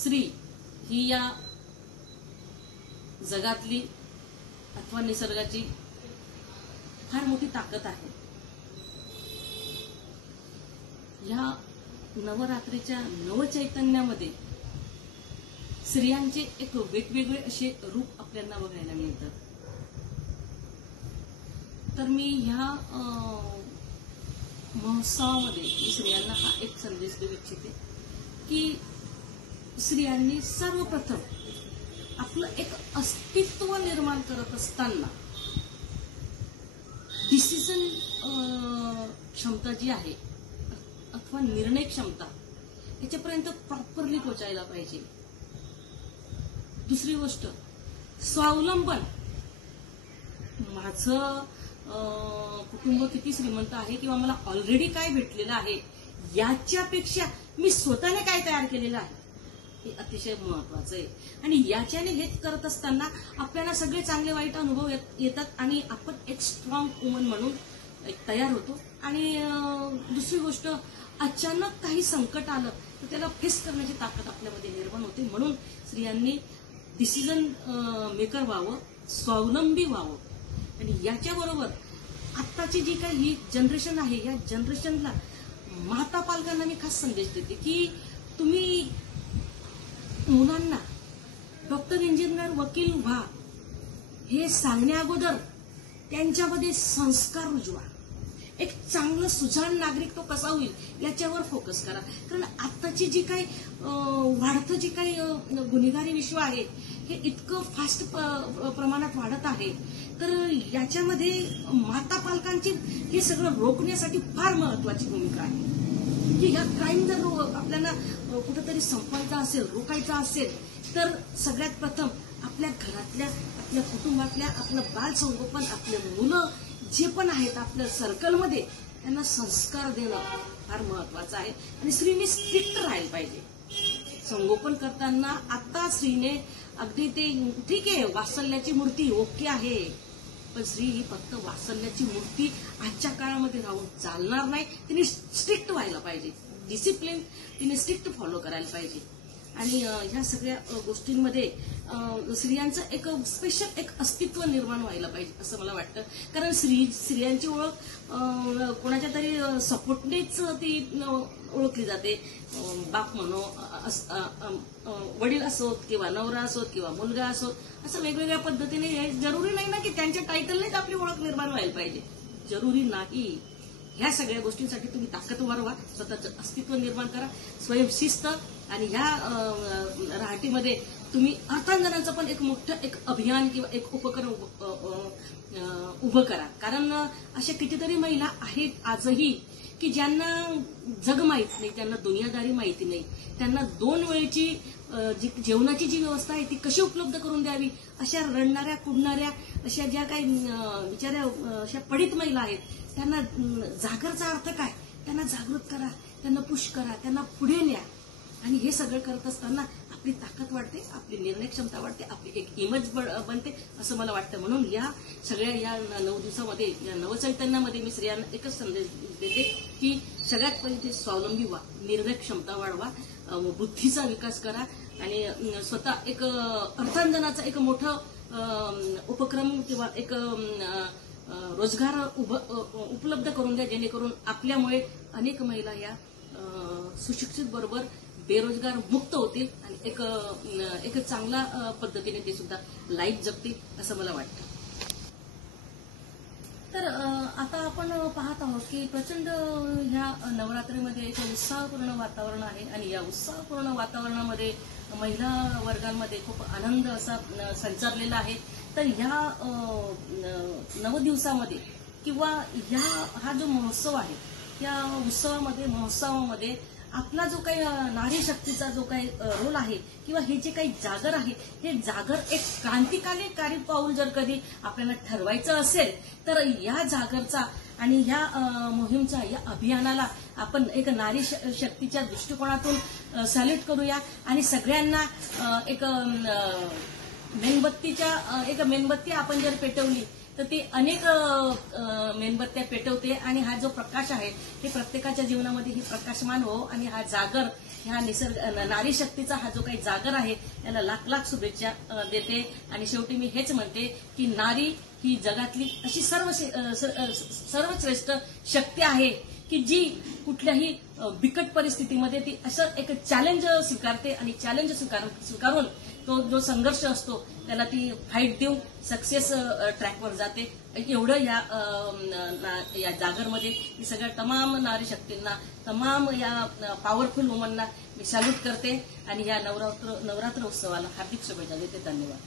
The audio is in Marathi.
स्त्री ही या जगातली अथवा निसर्गाची फार मोठी ताकद आहे। या नवरात्रीच्या नवचैतन्यामध्ये स्त्रियांचे एक वेगवेगळे असे रूप आपल्याला बघायला मिळतात। तर मी ह्या महोत्सवामध्ये मी स्त्रियांना हा एक संदेश देऊ इच्छिते की स्त्रियांनी सर्वप्रथम आपलं एक अस्तित्व निर्माण करत असताना डिसिजन क्षमता जी आहे अथवा निर्णय क्षमता याच्यापर्यंत प्रॉपरली पोहोचायला पाहिजे। दुसरी गोष्ट स्वावलंबन, माझं कुटुंब किती श्रीमंत आहे किंवा मला ऑलरेडी काय भेटलेलं आहे याच्यापेक्षा मी स्वतःने काय तयार केलेलं आहे हे अतिशय महत्वाचं आहे। आणि याच्याने हेच करत असताना आपल्याला सगळे चांगले वाईट अनुभव येतात आणि आपण एक स्ट्रॉंग वुमन म्हणून एक तयार होतो। आणि दुसरी गोष्ट अचानक काही संकट आलं तर त्याला फेस करण्याची ताकद आपल्यामध्ये निर्माण होते। म्हणून स्त्रियांनी डिसिजन मेकर व्हावं, स्वावलंबी व्हावं। आणि याच्याबरोबर आत्ताची जी काही ही जनरेशन आहे या जनरेशनला माता पालकांना मी खास संदेश देते की तुम्ही मुलांना डॉक्टर, इंजिनियर, वकील व्हा हे सांगण्या अगोदर त्यांच्यामध्ये संस्कार रुजवा। एक चांगलं सुजाण नागरिक तो कसा होईल याच्यावर फोकस करा। कारण आत्ताची जी काही वाढतं जी काही गुन्हेगारी विश्व आहे हे इतकं फास्ट प्रमाणात वाढत आहे, तर याच्यामध्ये माता पालकांची हे सगळं रोखण्यासाठी फार महत्वाची भूमिका आहे की ह्या क्राईम जर आपल्याला कुठेतरी संपवायचा असेल, रोखायचा असेल तर सगळ्यात प्रथम आपल्या घरातल्या, आपल्या कुटुंबातल्या, आपलं बाल संगोपन, आपले मुलं जे पण आहेत आपल्या सर्कलमध्ये त्यांना संस्कार देणं फार महत्वाचं आहे। आणि स्त्रीने स्ट्रिक्ट राहायला पाहिजे संगोपन करताना। आता स्त्रीने अगदी ते ठीक आहे वात्सल्याची मूर्ती ओके आहे, पण स्त्री ही फक्त वात्सल्याची मूर्ती आजच्या काळामध्ये राहून चालणार नाही। तिने स्ट्रिक्ट व्हायला पाहिजे, डिसिप्लिन तिने स्ट्रिक्ट फॉलो करायला पाहिजे। आणि ह्या सगळ्या गोष्टींमध्ये स्त्रियांचं एक स्पेशल एक अस्तित्व निर्माण व्हायला पाहिजे असं मला वाटतं। कारण स्त्रियांची ओळख कोणाच्या तरी सपोर्टनेच ती ओळखली जाते। बाप म्हणो, वडील असोत किंवा नवरा असोत किंवा मुलगा असोत, असं वेगवेगळ्या पद्धतीने। जरुरी नाही ना की त्यांच्या टायटलनेच आपली ओळख निर्माण व्हायला पाहिजे, जरुरी नाही। ह्या सगळ्या गोष्टींसाठी तुम्ही ताकदवार व्हा, स्वतःचं अस्तित्व निर्माण करा, स्वयंशिस्त। आणि ह्या राहटीमध्ये तुम्ही अर्थांजनाचं पण एक मोठं एक अभियान किंवा एक उपक्रम उभं करा। कारण अशा कितीतरी महिला आहेत आजही की ज्यांना जग माहित नाही, त्यांना दुनियादारी माहिती नाही, त्यांना 2 वेळची जेवणाची जी व्यवस्था आहे ती कशी उपलब्ध करून द्यावी अशा रडणाऱ्या कुडणाऱ्या अशा ज्या काही बिचाऱ्या अशा पडीत महिला आहेत त्यांना जागरचा अर्थ काय, त्यांना जागृत करा, त्यांना पुश करा, त्यांना पुढे न्या। आणि हे सगळं करत असताना आपली ताकद वाढते, आपली निर्णय क्षमता वाढते, आपली एक इमेज बनते असं मला वाटतं। म्हणून या सगळ्या या 9 दिवसामध्ये या नवचैतन्यामध्ये मी स्त्रियांना एकच संदेश देते की सगळ्यात पहिले ते स्वावलंबी व्हा, निर्णय क्षमता वाढवा, बुद्धीचा विकास करा आणि स्वतः एक अर्थांजनाचा एक मोठं उपक्रम किंवा एक रोजगार उपलब्ध करून द्या, जेणेकरून आपल्यामुळे अनेक महिला या सुशिक्षित बरोबर बेरोजगार मुक्त होतील आणि एक चांगल्या पद्धतीने ते सुद्धा लाईफ जगतील असं मला वाटतं। तर आता आपण पाहत आहोत की प्रचंड ह्या नवरात्रीमध्ये एक उत्साहपूर्ण वातावरण आहे आणि या उत्साहपूर्ण वातावरणामध्ये महिला वर्गांमध्ये खूप आनंद असा संचारलेला आहे। तर ह्या 9 दिवसामध्ये किंवा हा जो महोत्सव आहे या महोत्सवामध्ये आपला जो काही नारी शक्तीचा जो काही रोल आहे किंवा हे जे काही जागर आहे हे जागर एक क्रांतिकारी पाऊल जर कधी आपल्याला ठरवायचं असेल तर या जागरचा आणि या मोहीमचा या अभियानाला आपण एक नारी शक्तीच्या दृष्टिकोनातून सॅल्यूट करूया आणि सगळ्यांना एक मेणबत्ती आपण जर पेटवली तर ती अनेक मेणबत्त्या पेटवते आणि हा जो प्रकाश आहे हे प्रत्येकाच्या जीवनामध्ये ही प्रकाशमान हो आणि हा जागर ह्या नारी शक्तीचा हा जो काही जागर आहे याला लाख लाख शुभेच्छा देते. आणि शेवटी मी हेच म्हणते की नारी ही जगातली अशी सर्वश्रेष्ठ शक्ती आहे की जी कुठल्याही बिकट परिस्थितीमध्ये ती असं एक चॅलेंज स्वीकारते आणि चॅलेंज स्वीकारून तो जो संघर्ष असतो त्याला ती फाईट देऊन सक्सेस ट्रॅकवर जाते. एवढं या जागरमध्ये मी सगळ्या तमाम नारी शक्तींना, तमाम या पॉवरफुल वुमनना मी सॅल्यूट करते आणि या नवरात्र उत्सवाला हार्दिक शुभेच्छा देते. धन्यवाद.